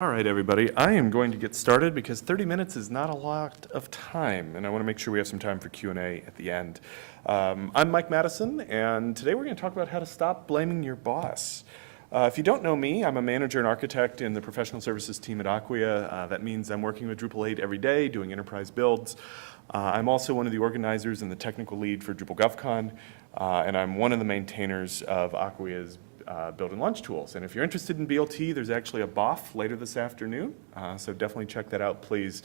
All right, everybody, I am going to get started because 30 minutes is not a lot of time, and I want to make sure we have some time for Q&A at the end. I'm Mike Madison, and today we're going to talk about how to stop blaming your boss. If you don't know me, I'm a manager and architect in the professional services team at Acquia. That means I'm working with Drupal 8 every day, doing enterprise builds. I'm also one of the organizers and the technical lead for DrupalCon, and I'm one of the maintainers of Acquia's build and launch tools. And if you're interested in BLT, there's actually a BOF later this afternoon, so definitely check that out, please.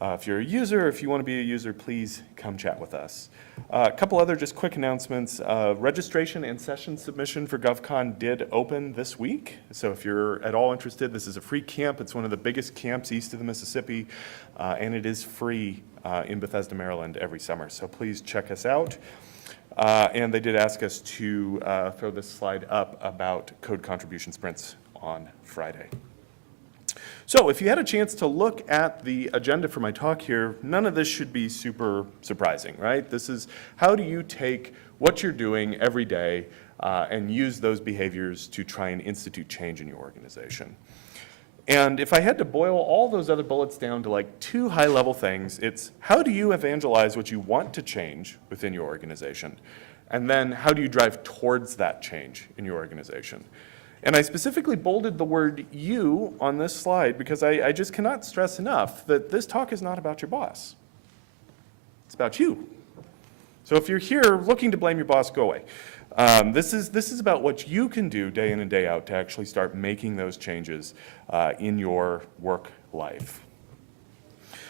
If you're a user, if you want to be a user, please come chat with us. A couple other just quick announcements. Registration and session submission for GovCon did open this week, so if you're at all interested, this is a free camp. It's one of the biggest camps east of the Mississippi, and it is free in Bethesda, Maryland every summer, so please check us out. And they did ask us to throw this slide up about code contribution sprints on Friday. So if you had a chance to look at the agenda for my talk here, none of this should be super surprising, right? This is how do you take what you're doing every day and use those behaviors to try and institute change in your organization. And if I had to boil all those other bullets down to like two high-level things, it's how do you evangelize what you want to change within your organization? And then how do you drive towards that change in your organization? And I specifically bolded the word you on this slide because I just cannot stress enough that this talk is not about your boss. It's about you. So if you're here looking to blame your boss, go away. This is about what you can do day in and day out to actually start making those changes in your work life.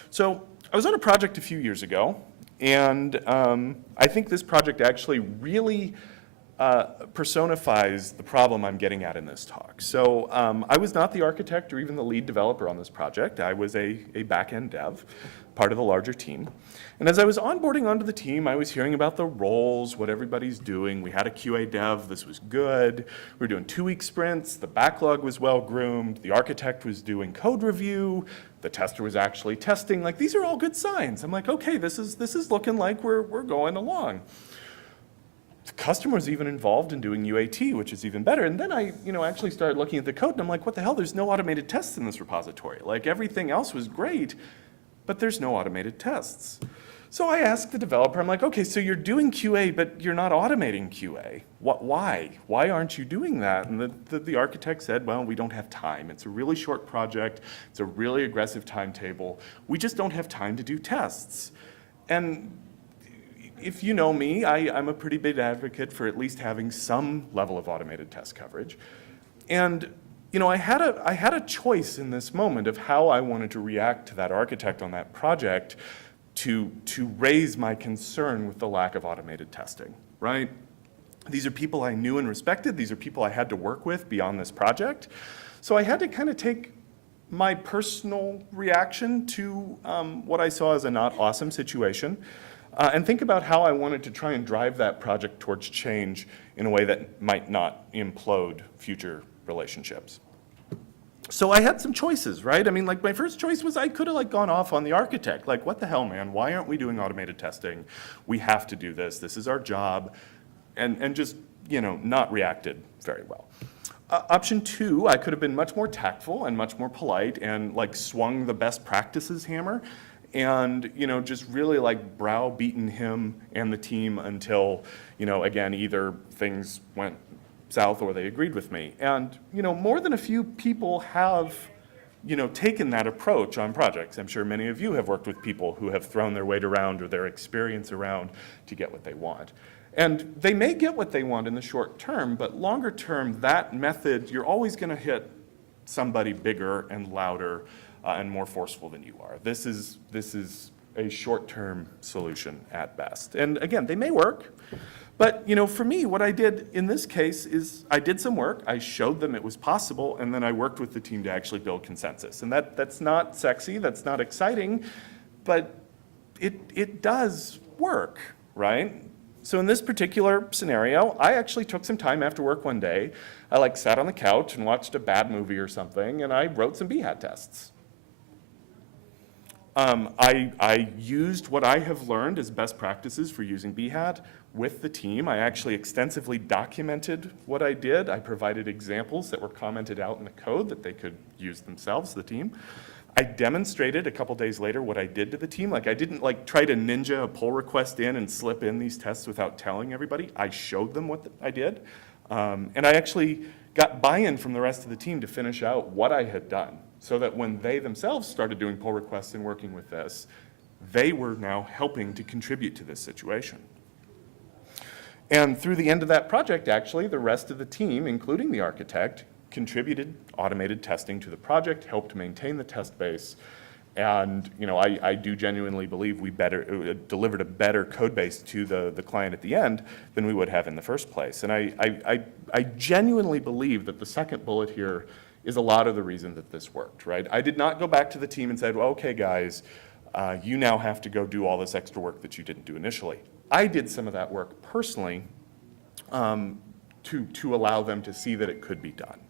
So I was on a project a few years ago, and I think this project actually really personifies the problem I'm getting at in this talk. So I was not the architect or even the lead developer on this project. I was a back-end dev, part of the larger team. And as I was onboarding onto the team, I was hearing about the roles, what everybody's doing. We had a QA dev, this was good. We were doing 2-week sprints, the backlog was well groomed, the architect was doing code review, the tester was actually testing. Like, these are all good signs. I'm like, okay, this is looking like we're going along. The customer was even involved in doing UAT, which is even better. And then I actually started looking at the code, and I'm like, what the hell? There's no automated tests in this repository. Like, everything else was great, but there's no automated tests. So I asked the developer, I'm like, okay, so you're doing QA, but you're not automating QA. Why? Why aren't you doing that? And the architect said, well, we don't have time. It's a really short project. It's a really aggressive timetable. We just don't have time to do tests. And if you know me, I'm a pretty big advocate for at least having some level of automated test coverage. And I had a choice in this moment of how I wanted to react to that architect on that project to raise my concern with the lack of automated testing, right? These are people I knew and respected. These are people I had to work with beyond this project. So I had to kind of take my personal reaction to what I saw as a not awesome situation and think about how I wanted to try and drive that project towards change in a way that might not implode future relationships. So I had some choices, right? I mean, like, my first choice was I could have gone off on the architect. Like, what the hell, man? Why aren't we doing automated testing? We have to do this. This is our job. And just, not reacted very well. Option 2, I could have been much more tactful and much more polite and swung the best practices hammer and, just really browbeaten him and the team until, again, either things went south or they agreed with me. And, more than a few people have, taken that approach on projects. I'm sure many of you have worked with people who have thrown their weight around or their experience around to get what they want. And they may get what they want in the short term, but longer term, that method, you're always going to hit somebody bigger and louder and more forceful than you are. This is a short-term solution at best. And again, they may work. But, for me, what I did in this case is I did some work, I showed them it was possible, and then I worked with the team to actually build consensus. And that's not sexy, that's not exciting, but it does work, right? So in this particular scenario, I actually took some time after work one day. I sat on the couch and watched a bad movie or something, and I wrote some BHAT tests. I used what I have learned as best practices for using BHAT, with the team. I actually extensively documented what I did. I provided examples that were commented out in the code that they could use themselves, the team. I demonstrated a couple days later what I did to the team. Like, I didn't try to ninja a pull request in and slip in these tests without telling everybody. I showed them what I did. And I actually got buy-in from the rest of the team to finish out what I had done, so that when they themselves started doing pull requests and working with this, they were now helping to contribute to this situation. And through the end of that project, actually, the rest of the team, including the architect, contributed automated testing to the project, helped maintain the test base, and I do genuinely believe we delivered a better code base to the client at the end than we would have in the first place. And I genuinely believe that the second bullet here is a lot of the reason that this worked, right? I did not go back to the team and said, well, okay, guys, you now have to go do all this extra work that you didn't do initially. I did some of that work personally to allow them to see that it could be done.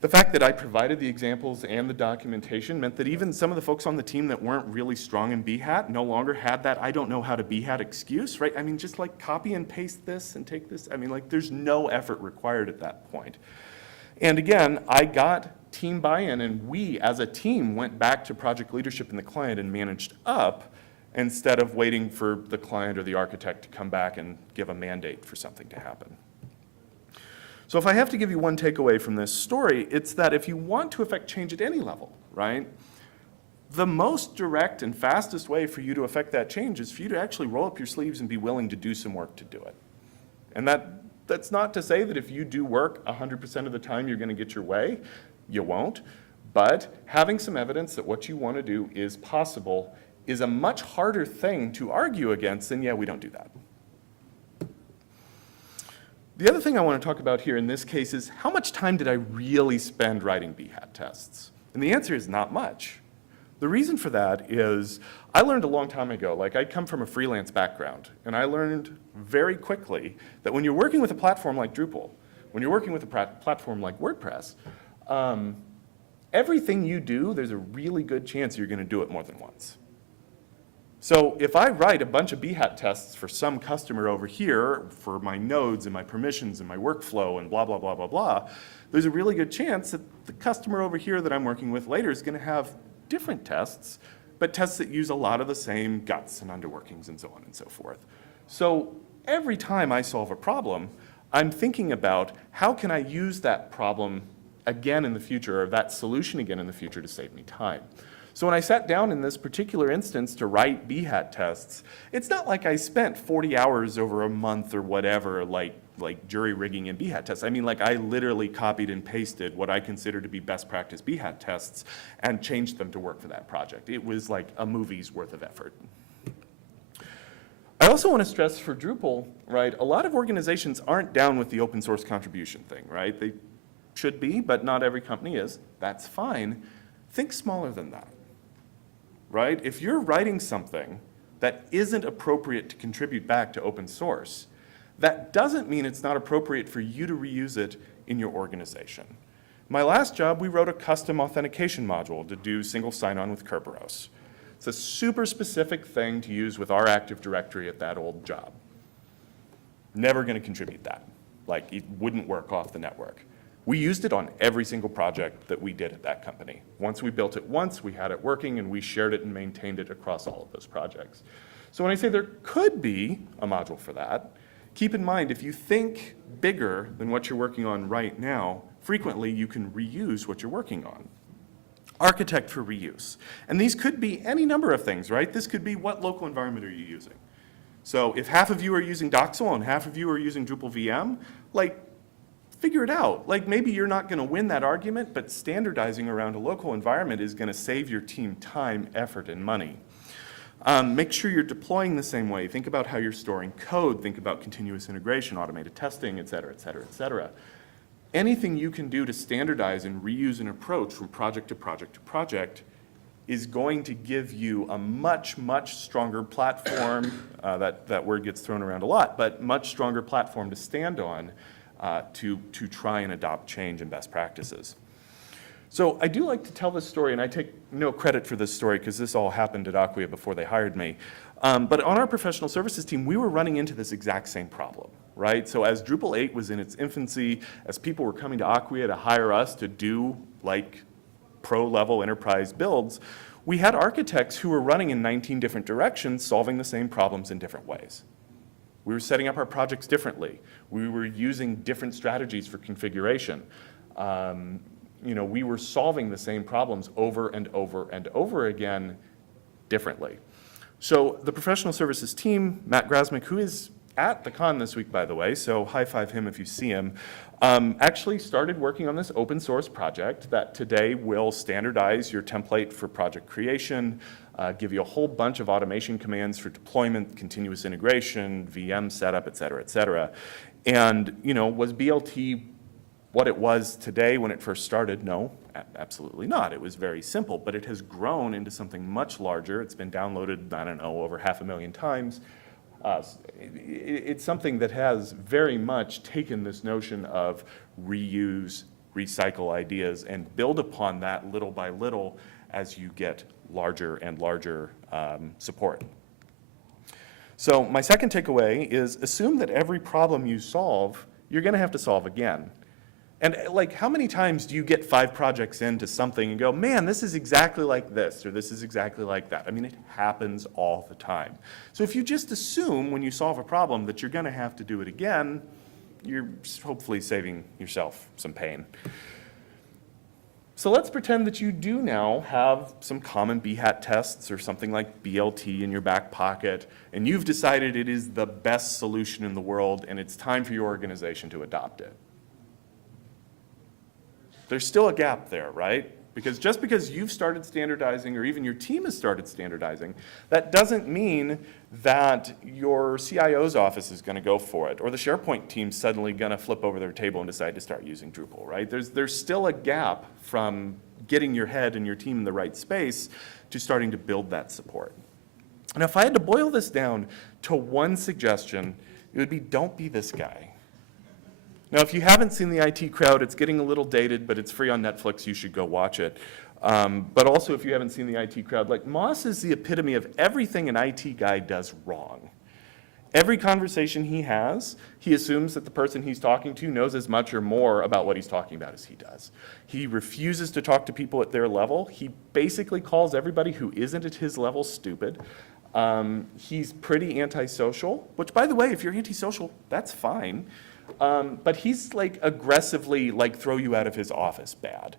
The fact that I provided the examples and the documentation meant that even some of the folks on the team that weren't really strong in BHAT no longer had that I don't know how to BHAT excuse, right? I mean, just copy and paste this and take this. I mean, there's no effort required at that point. And again, I got team buy-in, and we as a team went back to project leadership and the client and managed up instead of waiting for the client or the architect to come back and give a mandate for something to happen. So if I have to give you one takeaway from this story, it's that if you want to affect change at any level, right, the most direct and fastest way for you to affect that change is for you to actually roll up your sleeves and be willing to do some work to do it. And that's not to say that if you do work 100% of the time you're going to get your way. You won't. But having some evidence that what you want to do is possible is a much harder thing to argue against than, yeah, we don't do that. The other thing I want to talk about here in this case is how much time did I really spend writing BHAT tests? And the answer is not much. The reason for that is I learned a long time ago, I come from a freelance background, and I learned very quickly that when you're working with a platform like Drupal, when you're working with a platform like WordPress, everything you do, there's a really good chance you're going to do it more than once. So if I write a bunch of BHAT tests for some customer over here for my nodes and my permissions and my workflow and blah, blah, blah, blah, blah, there's a really good chance that the customer over here that I'm working with later is going to have different tests, but tests that use a lot of the same guts and underworkings and so on and so forth. So every time I solve a problem, I'm thinking about how can I use that problem again in the future, or that solution again in the future, to save me time. So when I sat down in this particular instance to write BHAT tests, it's not like I spent 40 hours over a month or whatever, like jury rigging and BHAT tests. I mean, I literally copied and pasted what I consider to be best practice BHAT tests and changed them to work for that project. It was like a movie's worth of effort. I also want to stress for Drupal, right, a lot of organizations aren't down with the open source contribution thing, right? They should be, but not every company is. That's fine. Think smaller than that. Right? If you're writing something that isn't appropriate to contribute back to open source, that doesn't mean it's not appropriate for you to reuse it in your organization. My last job, we wrote a custom authentication module to do single sign-on with Kerberos. It's a super specific thing to use with our Active Directory at that old job. Never going to contribute that. It wouldn't work off the network. We used it on every single project that we did at that company. Once we built it once, we had it working, and we shared it and maintained it across all of those projects. So when I say there could be a module for that, keep in mind, if you think bigger than what you're working on right now, frequently you can reuse what you're working on. Architect for reuse. And these could be any number of things, right? This could be what local environment are you using? So if half of you are using Doxel and half of you are using Drupal VM, figure it out. Maybe you're not going to win that argument, but standardizing around a local environment is going to save your team time, effort, and money. Make sure you're deploying the same way. Think about how you're storing code. Think about continuous integration, automated testing, et cetera, et cetera, et cetera. Anything you can do to standardize and reuse an approach from project to project to project is going to give you a much, much stronger platform. That word gets thrown around a lot, but much stronger platform to stand on to try and adopt change and best practices. So I do like to tell this story, and I take no credit for this story because this all happened at Acquia before they hired me. But on our professional services team, we were running into this exact same problem, right? So as Drupal 8 was in its infancy, as people were coming to Acquia to hire us to do like pro-level enterprise builds, we had architects who were running in 19 different directions, solving the same problems in different ways. We were setting up our projects differently. We were using different strategies for configuration. We were solving the same problems over and over and over again differently. So the professional services team, Matt Grasmick, who is at the con this week, by the way, so high five him if you see him, actually started working on this open source project that today will standardize your template for project creation, give you a whole bunch of automation commands for deployment, continuous integration, VM setup, et cetera, and was BLT what it was today when it first started? No, absolutely not. It was very simple, but it has grown into something much larger. It's been downloaded, I don't know, over 500,000 times. It's something that has very much taken this notion of reuse, recycle ideas, and build upon that little by little as you get larger and larger support. So my second takeaway is assume that every problem you solve, you're going to have to solve again. And like, how many times do you get 5 projects into something and go, man, this is exactly like this, or this is exactly like that? I mean, it happens all the time. So if you just assume when you solve a problem that you're going to have to do it again, you're hopefully saving yourself some pain. So let's pretend that you do now have some common BHAT tests or something like BLT in your back pocket, and you've decided it is the best solution in the world, and it's time for your organization to adopt it. There's still a gap there, right? Because just because you've started standardizing or even your team has started standardizing, that doesn't mean that your CIO's office is going to go for it or the SharePoint team's suddenly going to flip over their table and decide to start using Drupal, right? There's still a gap from getting your head and your team in the right space to starting to build that support. And if I had to boil this down to one suggestion, it would be don't be this guy. Now, if you haven't seen the IT Crowd, it's getting a little dated, but it's free on Netflix. You should go watch it. But also, if you haven't seen the IT Crowd, like Moss is the epitome of everything an IT guy does wrong. Every conversation he has, he assumes that the person he's talking to knows as much or more about what he's talking about as he does. He refuses to talk to people at their level. He basically calls everybody who isn't at his level stupid. He's pretty antisocial, which, by the way, if you're antisocial, that's fine. But he's like aggressively like throw you out of his office bad.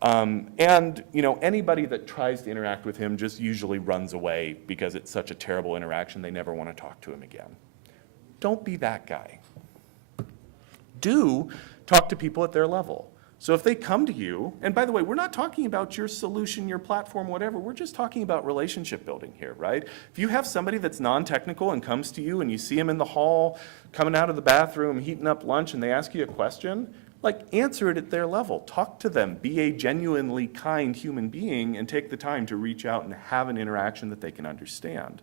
And anybody that tries to interact with him just usually runs away because it's such a terrible interaction they never want to talk to him again. Don't be that guy. Do talk to people at their level. So if they come to you, and by the way, we're not talking about your solution, your platform, whatever, we're just talking about relationship building here, right? If you have somebody that's non-technical and comes to you and you see them in the hall, coming out of the bathroom, heating up lunch, and they ask you a question, like answer it at their level. Talk to them, be a genuinely kind human being and take the time to reach out and have an interaction that they can understand.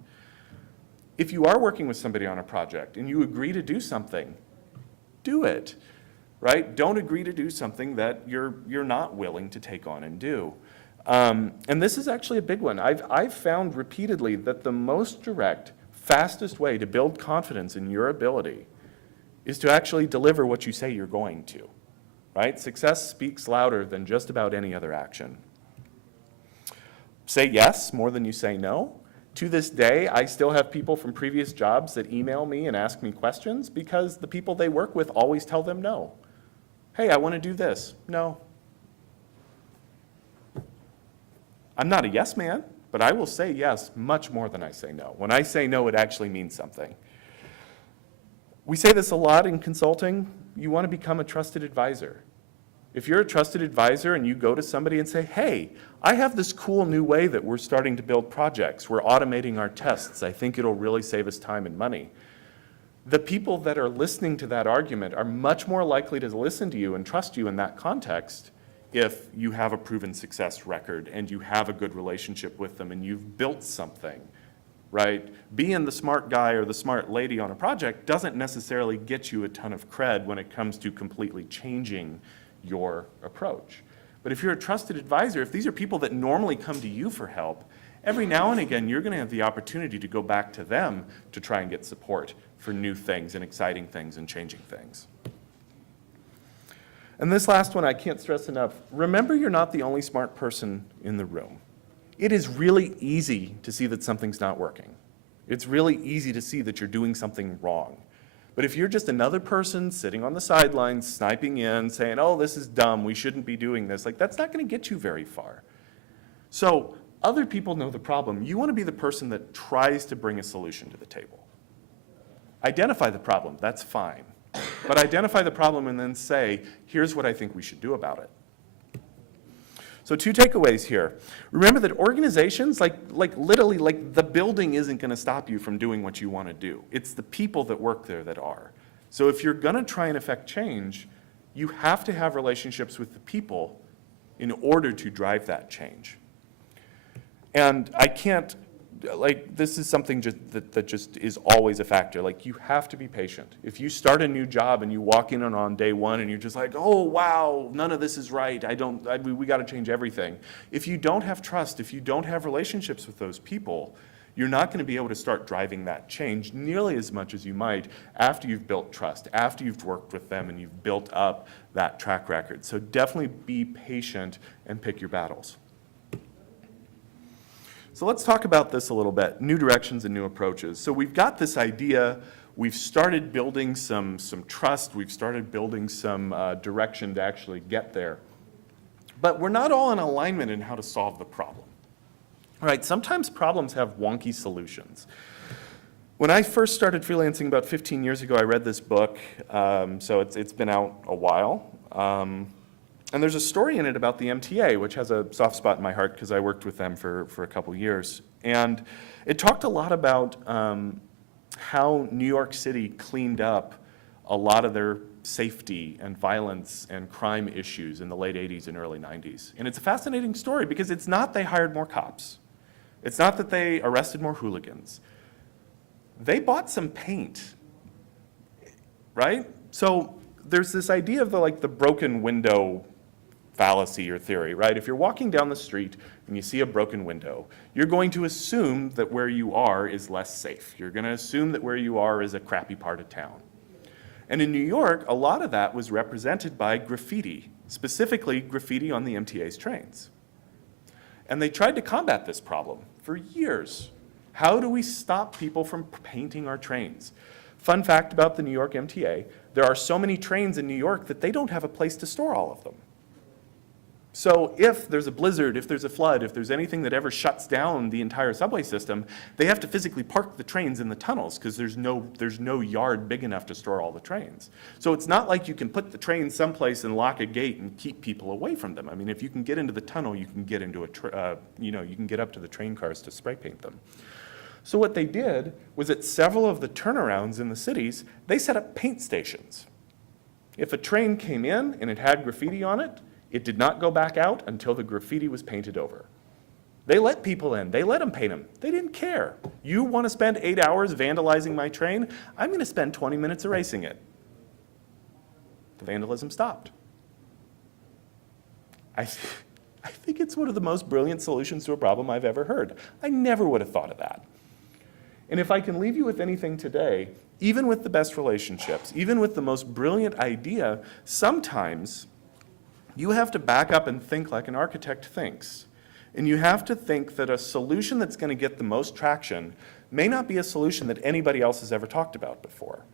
If you are working with somebody on a project and you agree to do something, do it. Right? Don't agree to do something that you're not willing to take on and do. And this is actually a big one. I've found repeatedly that the most direct, fastest way to build confidence in your ability is to actually deliver what you say you're going to. Right? Success speaks louder than just about any other action. Say yes more than you say no. To this day, I still have people from previous jobs that email me and ask me questions because the people they work with always tell them no. Hey, I want to do this. No. I'm not a yes man, but I will say yes much more than I say no. When I say no, it actually means something. We say this a lot in consulting. You want to become a trusted advisor. If you're a trusted advisor and you go to somebody and say, hey, I have this cool new way that we're starting to build projects. We're automating our tests. I think it'll really save us time and money. The people that are listening to that argument are much more likely to listen to you and trust you in that context if you have a proven success record and you have a good relationship with them and you've built something, right? Being the smart guy or the smart lady on a project doesn't necessarily get you a ton of cred when it comes to completely changing your approach. But if you're a trusted advisor, if these are people that normally come to you for help, every now and again, you're going to have the opportunity to go back to them to try and get support for new things and exciting things and changing things. And this last one, I can't stress enough. Remember, you're not the only smart person in the room. It is really easy to see that something's not working. It's really easy to see that you're doing something wrong. But if you're just another person sitting on the sidelines, sniping in, saying, oh, this is dumb, we shouldn't be doing this, like, that's not going to get you very far. So other people know the problem. You want to be the person that tries to bring a solution to the table. Identify the problem, that's fine. But identify the problem and then say, here's what I think we should do about it. So 2 takeaways here. Remember that organizations, like literally, like the building isn't going to stop you from doing what you want to do. It's the people that work there that are. So if you're going to try and affect change, you have to have relationships with the people in order to drive that change. And I can't, like, this is something that just is always a factor. Like, you have to be patient. If you start a new job and you walk in on day one and you're just like, oh, wow, none of this is right, we got to change everything. If you don't have trust, if you don't have relationships with those people, you're not going to be able to start driving that change nearly as much as you might after you've built trust, after you've worked with them and you've built up that track record. So definitely be patient and pick your battles. So let's talk about this a little bit, new directions and new approaches. So we've got this idea, we've started building some trust, we've started building some direction to actually get there. But we're not all in alignment in how to solve the problem. All right, sometimes problems have wonky solutions. When I first started freelancing about 15 years ago, I read this book, so it's been out a while. And there's a story in it about the MTA, which has a soft spot in my heart because I worked with them for a couple years. And it talked a lot about how New York City cleaned up a lot of their safety and violence and crime issues in the late 80s and early 90s. And it's a fascinating story because it's not they hired more cops. It's not that they arrested more hooligans. They bought some paint, right? So there's this idea of the broken window fallacy or theory, right? If you're walking down the street and you see a broken window, you're going to assume that where you are is less safe. You're going to assume that where you are is a crappy part of town. And in New York, a lot of that was represented by graffiti, specifically graffiti on the MTA's trains. And they tried to combat this problem for years. How do we stop people from painting our trains? Fun fact about the New York MTA, there are so many trains in New York that they don't have a place to store all of them. So if there's a blizzard, if there's a flood, if there's anything that ever shuts down the entire subway system, they have to physically park the trains in the tunnels because there's no yard big enough to store all the trains. So it's not like you can put the train someplace and lock a gate and keep people away from them. I mean, if you can get into the tunnel, you can get into you can get up to the train cars to spray paint them. So what they did was at several of the turnarounds in the cities, they set up paint stations. If a train came in and it had graffiti on it, it did not go back out until the graffiti was painted over. They let people in. They let them paint them. They didn't care. You want to spend 8 hours vandalizing my train? I'm going to spend 20 minutes erasing it. The vandalism stopped. I think it's one of the most brilliant solutions to a problem I've ever heard. I never would have thought of that. And if I can leave you with anything today, even with the best relationships, even with the most brilliant idea, sometimes you have to back up and think like an architect thinks. And you have to think that a solution that's going to get the most traction may not be a solution that anybody else has ever talked about before,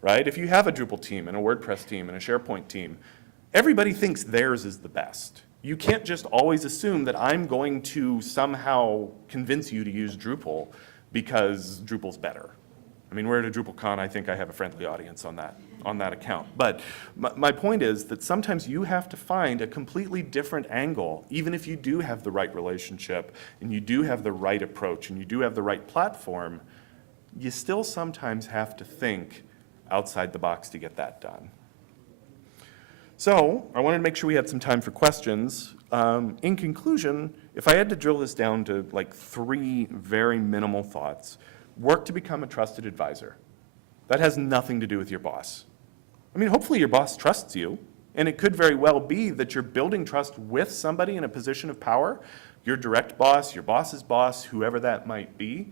right? If you have a Drupal team and a WordPress team and a SharePoint team, everybody thinks theirs is the best. You can't just always assume that I'm going to somehow convince you to use Drupal because Drupal's better. I mean, we're at a DrupalCon, I think I have a friendly audience on that account. But my point is that sometimes you have to find a completely different angle, even if you do have the right relationship and you do have the right approach and you do have the right platform, you still sometimes have to think outside the box to get that done. So I wanted to make sure we had some time for questions. In conclusion, if I had to drill this down to like 3 very minimal thoughts, work to become a trusted advisor. That has nothing to do with your boss. I mean, hopefully your boss trusts you. And it could very well be that you're building trust with somebody in a position of power, your direct boss, your boss's boss, whoever that might be,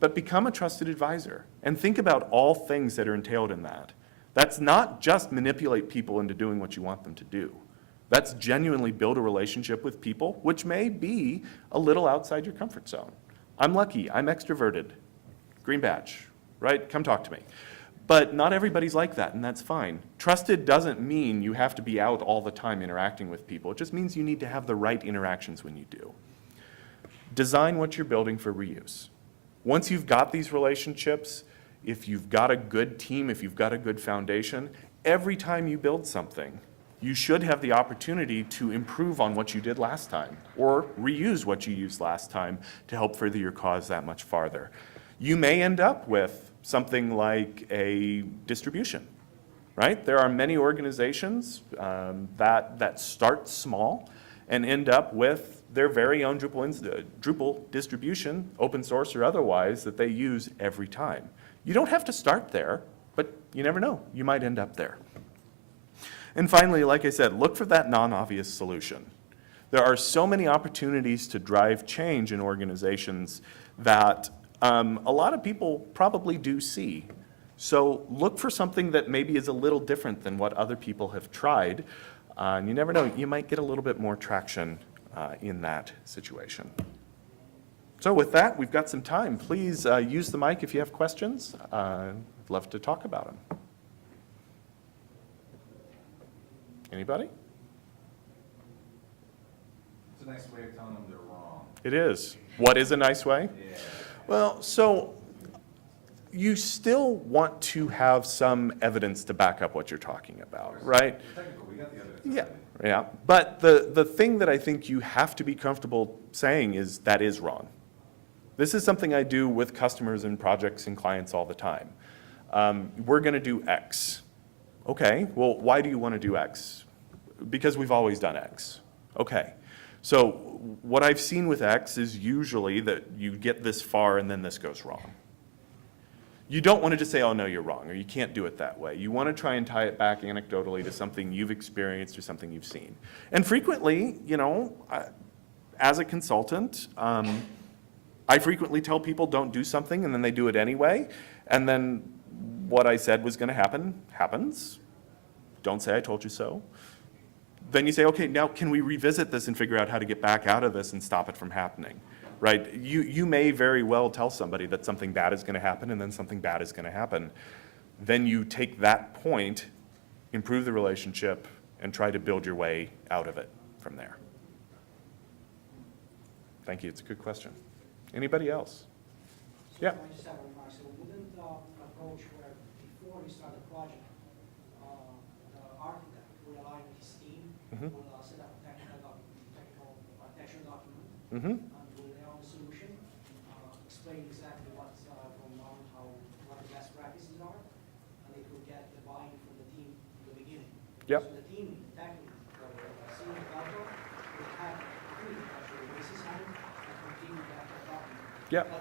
but become a trusted advisor and think about all things that are entailed in that. That's not just manipulate people into doing what you want them to do. That's genuinely build a relationship with people, which may be a little outside your comfort zone. I'm lucky, I'm extroverted, green badge, right? Come talk to me. But not everybody's like that, and that's fine. Trusted doesn't mean you have to be out all the time interacting with people. It just means you need to have the right interactions when you do. Design what you're building for reuse. Once you've got these relationships, if you've got a good team, if you've got a good foundation, every time you build something, you should have the opportunity to improve on what you did last time or reuse what you used last time to help further your cause that much farther. You may end up with something like a distribution, right? There are many organizations that start small and end up with their very own Drupal distribution, open source or otherwise, that they use every time. You don't have to start there, but you never know. You might end up there. And finally, like I said, look for that non-obvious solution. There are so many opportunities to drive change in organizations that a lot of people probably do see. So look for something that maybe is a little different than what other people have tried. And you never know, you might get a little bit more traction in that situation. So with that, we've got some time. Please use the mic if you have questions. I'd love to talk about them. Anybody? It's a nice way of telling them they're wrong. It is. What is a nice way? Yeah. Well, so you still want to have some evidence to back up what you're talking about, right? Technical, we got the evidence. Yeah, yeah. But the thing that I think you have to be comfortable saying is that is wrong. This is something I do with customers and projects and clients all the time. We're going to do X. Okay, well, why do you want to do X? Because we've always done X. Okay, so what I've seen with X is usually that you get this far and then this goes wrong. You don't want to just say, oh, no, you're wrong, or you can't do it that way. You want to try and tie it back anecdotally to something you've experienced or something you've seen. And frequently, you know, as a consultant, I frequently tell people don't do something and then they do it anyway. And then what I said was going to happen, happens. Don't say I told you so. Then you say, okay, now can we revisit this and figure out how to get back out of this and stop it from happening, right? You may very well tell somebody that something bad is going to happen and then something bad is going to happen. Then you take that point, improve the relationship, and try to build your way out of it from there. Thank you. It's a good question. Anybody else? Yeah. I just have a remark. So wouldn't the approach where before you start the project, the architect will align with his team, will set up a technical architecture document, and will lay out the solution, explain exactly what's going on, what the best practices are, and they could get the buy-in from the team in the beginning. Yep. So the team, technically, the senior developer, will have the actual basis on it and continue that document. Yep.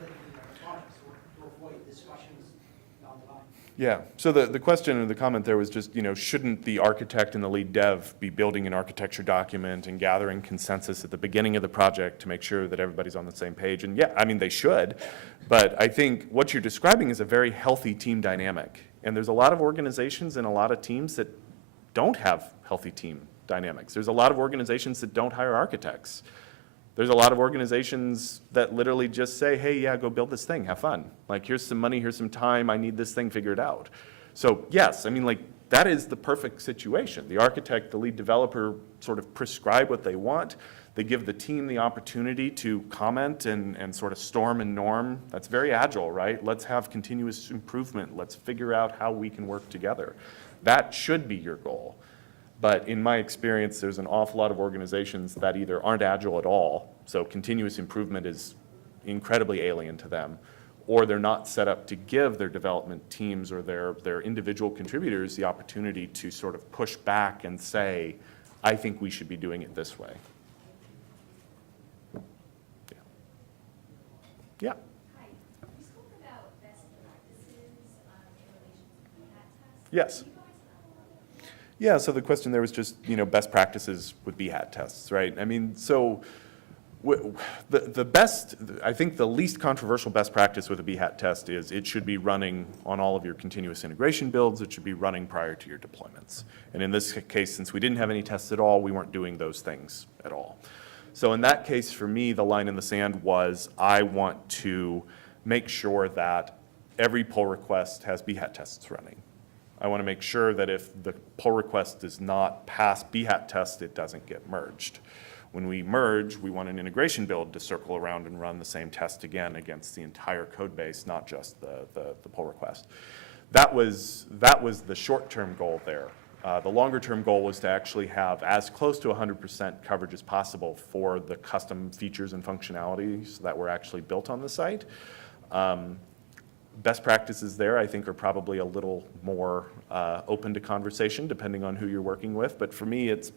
Yeah, so the question or the comment there was just, you know, shouldn't the architect and the lead dev be building an architecture document and gathering consensus at the beginning of the project to make sure that everybody's on the same page? And yeah, I mean, they should, but I think what you're describing is a very healthy team dynamic. And there's a lot of organizations and a lot of teams that don't have healthy team dynamics. There's a lot of organizations that don't hire architects. There's a lot of organizations that literally just say, hey, yeah, go build this thing, have fun. Like, here's some money, here's some time, I need this thing figured out. So yes, I mean, like, that is the perfect situation. The architect, the lead developer sort of prescribe what they want. They give the team the opportunity to comment and sort of storm and norm. That's very agile, right? Let's have continuous improvement. Let's figure out how we can work together. That should be your goal. But in my experience, there's an awful lot of organizations that either aren't agile at all, so continuous improvement is incredibly alien to them, or they're not set up to give their development teams or their individual contributors the opportunity to sort of push back and say, I think we should be doing it this way. Yeah. Hi. You spoke about best practices in relation to the hat test. Yes. Can you go into that a little bit more? Yeah, so the question there was just, best practices with BHAT tests, right? I mean, so the best, I think the least controversial best practice with a BHAT test is it should be running on all of your continuous integration builds. It should be running prior to your deployments. And in this case, since we didn't have any tests at all, we weren't doing those things at all. So in that case, for me, the line in the sand was I want to make sure that every pull request has BHAT tests running. I want to make sure that if the pull request does not pass BHAT test, it doesn't get merged. When we merge, we want an integration build to circle around and run the same test again against the entire code base, not just the pull request. That was the short-term goal there. The longer-term goal was to actually have as close to 100% coverage as possible for the custom features and functionalities that were actually built on the site. Best practices there, I think, are probably a little more open to conversation depending on who you're working with. But for me, it's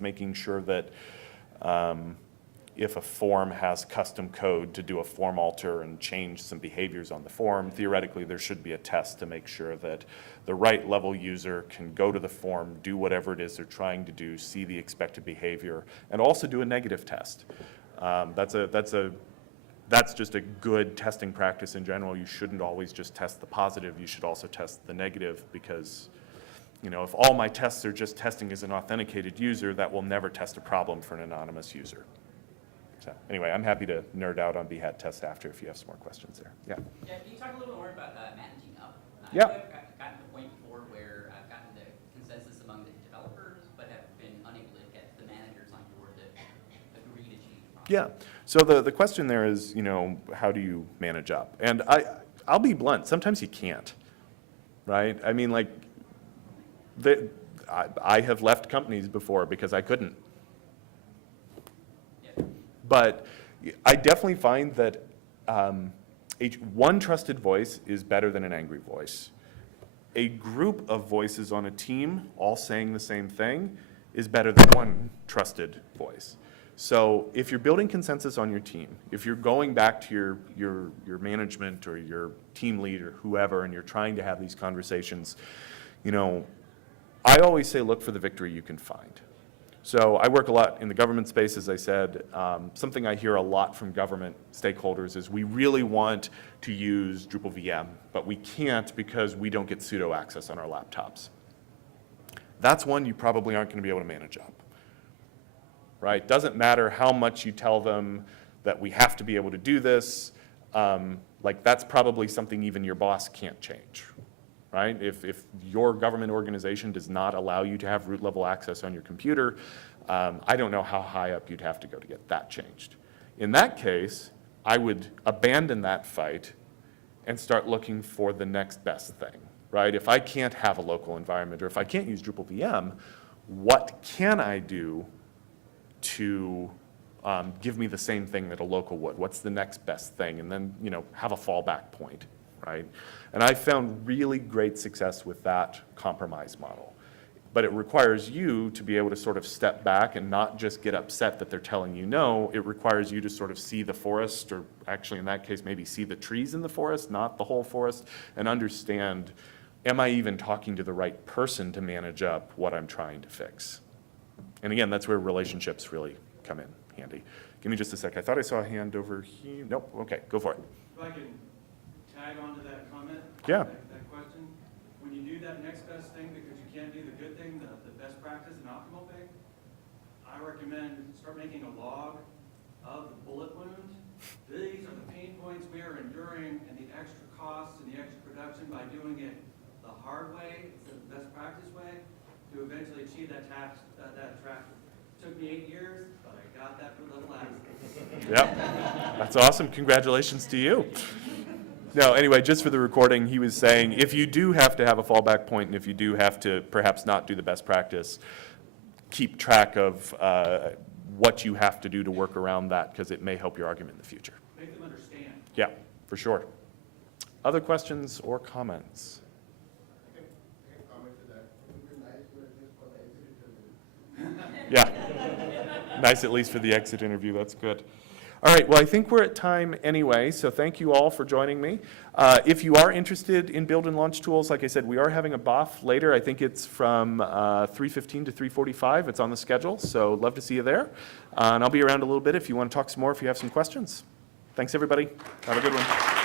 making sure that if a form has custom code to do a form alter and change some behaviors on the form, theoretically there should be a test to make sure that the right level user can go to the form, do whatever it is they're trying to do, see the expected behavior, and also do a negative test. That's just a good testing practice in general. You shouldn't always just test the positive. You should also test the negative because, if all my tests are just testing as an authenticated user, that will never test a problem for an anonymous user. So anyway, I'm happy to nerd out on BHAT test after if you have some more questions there. Yeah. Yeah, can you talk a little bit more about managing up? Yeah. I've gotten to the point before where I've gotten the consensus among the developers, but have been unable to get the managers on board to agree to change the process. Yeah. So the question there is, how do you manage up? And I'll be blunt. Sometimes you can't, right? I mean, like, I have left companies before because I couldn't. Yeah. But I definitely find that one trusted voice is better than an angry voice. A group of voices on a team all saying the same thing is better than one trusted voice. So if you're building consensus on your team, if you're going back to your management or your team lead or whoever, and you're trying to have these conversations, I always say look for the victory you can find. So I work a lot in the government space, as I said. Something I hear a lot from government stakeholders is we really want to use Drupal VM, but we can't because we don't get sudo access on our laptops. That's one you probably aren't going to be able to manage up. Right? Doesn't matter how much you tell them that we have to be able to do this, that's probably something even your boss can't change, right? If your government organization does not allow you to have root level access on your computer, I don't know how high up you'd have to go to get that changed. In that case, I would abandon that fight and start looking for the next best thing, right? If I can't have a local environment or if I can't use Drupal VM, what can I do to give me the same thing that a local would? What's the next best thing? And then, have a fallback point, right? And I found really great success with that compromise model. But it requires you to be able to sort of step back and not just get upset that they're telling you no. It requires you to sort of see the forest, or actually in that case, maybe see the trees in the forest, not the whole forest, and understand, am I even talking to the right person to manage up what I'm trying to fix? And again, that's where relationships really come in handy. Give me just a sec. I thought I saw a hand over here. Nope. Okay, go for it. If I can tag onto that comment. Yeah. That question. When you do that next best thing because you can't do the good thing, the best practice and optimal thing, I recommend start making a log of the bullet wounds. These are the pain points we are enduring and the extra costs and the extra production by doing it the hard way instead of the best practice way to eventually achieve that track. Took me 8 years, but I got that for level access. Yep, that's awesome. Congratulations to you. No, anyway, just for the recording, he was saying if you do have to have a fallback point and if you do have to perhaps not do the best practice, keep track of what you have to do to work around that because it may help your argument in the future. Make them understand. Yeah, for sure. Other questions or comments? Yeah, nice at least for the exit interview, that's good. All right, well, I think we're at time anyway, so thank you all for joining me. If you are interested in build and launch tools, like I said, we are having a BOF later. I think it's from 3:15 to 3:45. It's on the schedule, so love to see you there. And I'll be around a little bit if you want to talk some more, if you have some questions. Thanks, everybody. Have a good one.